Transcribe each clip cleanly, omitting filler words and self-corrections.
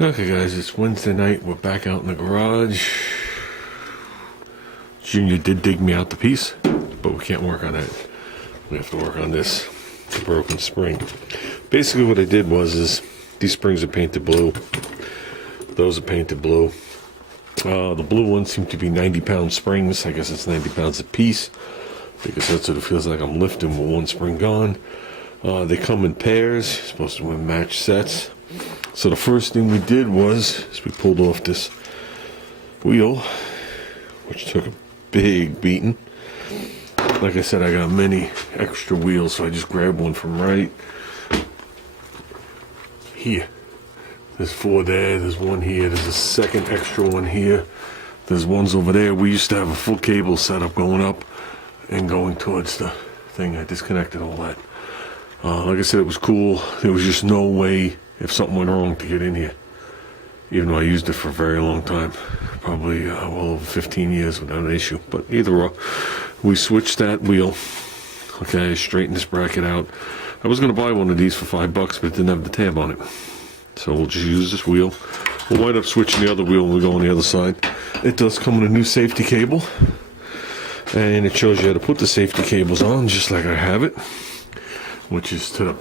Okay guys, it's Wednesday night. We're back out in the garage. Junior did dig me out the piece, but we can't work on that. We have to work on this broken spring. Basically what I did was these springs are painted blue. Those are painted blue. The blue ones seem to be 90-pound springs. I guess it's 90 pounds a piece, because that's what it feels like I'm lifting with one spring gone. They come in pairs. You're supposed to match sets. So the first thing we did was we pulled off this wheel, which took a big beating. Like I said, I got many extra wheels, so I just grabbed one from right here. There's 4 there, there's one here, there's a second extra one here. There's ones over there. We used to have a full cable setup going up and going towards the thing. I disconnected all that. Like I said, it was cool. There was just no way, if something went wrong, to get in here. Even though I used it for a very long time. Probably well over 15 years without an issue. But either way, we switched that wheel. Okay, straighten this bracket out. I was going to buy one of these for $5, but it didn't have the tab on it. So we'll just use this wheel. We'll wind up switching the other wheel when we go on the other side. It does come with a new safety cable. And it shows you how to put the safety cables on, just like I have it. Which is to the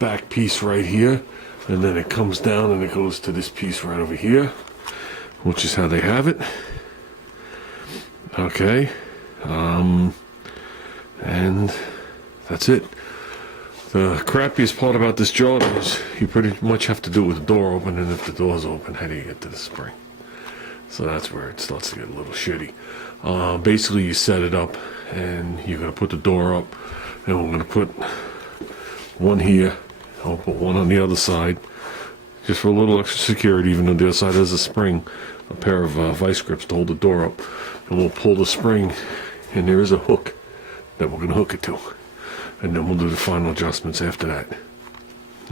back piece right here. And then it comes down and it goes to this piece right over here. Which is how they have it. Okay. And that's it. The crappiest part about this job is you pretty much have to do it with the door open, and if the door's open, how do you get to the spring? So that's where it starts to get a little shitty. Basically, you set it up, and you're going to put the door up, and we're going to put one here. I'll put one on the other side, just for a little extra security, even though the other side has a spring, a pair of vice grips to hold the door up. And we'll pull the spring, and there is a hook that we're going to hook it to. And then we'll do the final adjustments after that.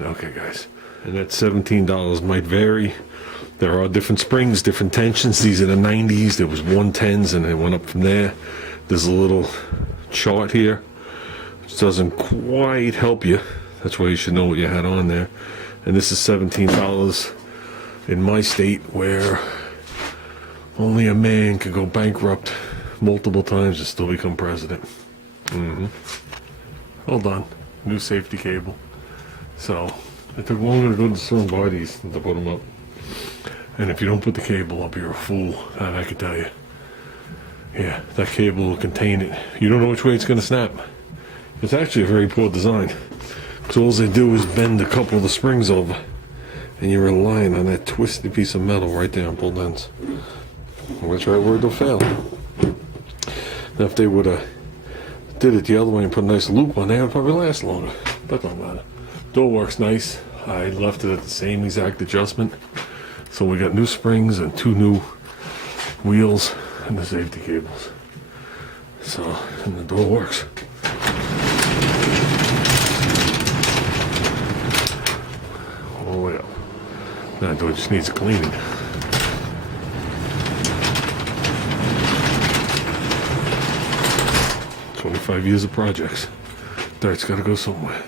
Okay, guys. And that $17 might vary. There are different springs, different tensions. These are the 90s. There was 110s, and it went up from there. There's a little chart here, which doesn't quite help you. That's why you should know what you had on there. And this is $17 in my state, where only a man could go bankrupt multiple times and still become president. Hold on, new safety cable. So it took longer to go to the store and buy these than to put them up. And if you don't put the cable up, you're a fool, and I can tell you. Yeah, that cable will contain it. You don't know which way it's going to snap. It's actually a very poor design. So all they do is bend a couple of the springs over, and you're relying on that twisted piece of metal right there on both ends. And that's right where it'll fail. Now if they would have did it the other way and put a nice loop on there, it would probably last longer. That don't matter. Door works nice. I left it at the same exact adjustment. So we got new springs and 2 new wheels and the safety cables. So, and the door works. All the way up. That door just needs cleaning. "25 years of projects. Dirt's gotta go somewhere."